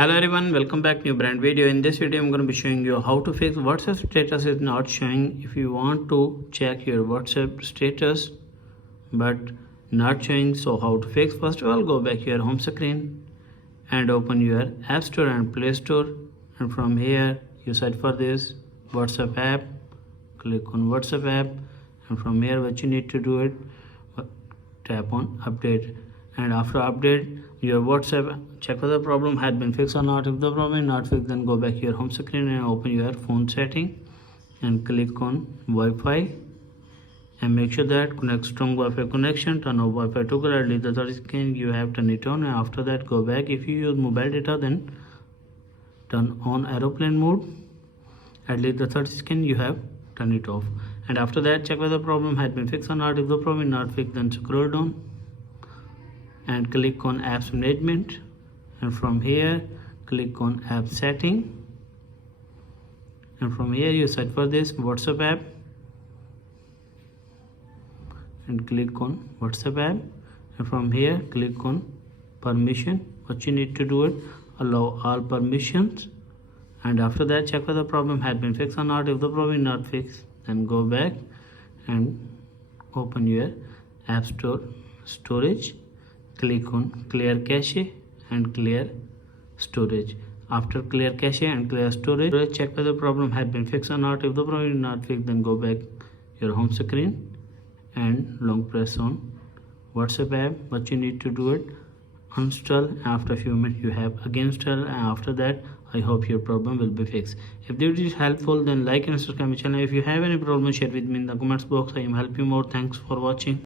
Hello everyone, welcome back new brand video. In this video I'm going to be showing you how to fix WhatsApp status is not showing. If you want to check your WhatsApp status but not showing, so how to fix? First of all, go back to your home screen and open your App Store and Play Store, and from here you search for this WhatsApp app. Click on WhatsApp app, and from here what you need to do it, tap on update, and after update your WhatsApp, check whether the problem had been fixed or not. If the problem is not fixed, then go back to your home screen and open your phone setting and click on Wi-Fi and make sure that connect strong Wi-Fi connection, turn off Wi-Fi toggle, at least the 30 seconds you have turn it on, and after that go back. If you use mobile data, then turn on aeroplane mode, at least the 30 seconds you have turn it off, and after that check whether the problem had been fixed or not. If the problem is not fixed, then scroll down and click on apps management, and from here click on app setting, and from here you search for this WhatsApp app and click on WhatsApp app, and from here click on permission. What you need to do it, allow all permissions, and after that check whether the problem had been fixed or not. If the problem is not fixed, then go back and open your App Store storage, click on clear cache and clear storage. After clear cache and clear storage, check whether the problem had been fixed or not. If the problem is not fixed, then go back your home screen and long press on WhatsApp app. What you need to do it, uninstall. After a few minutes you have again install, and after that I hope your problem will be fixed. If this is helpful, then like and subscribe my channel. If you have any problem, share with me in the comments box. I am help you more. Thanks for watching.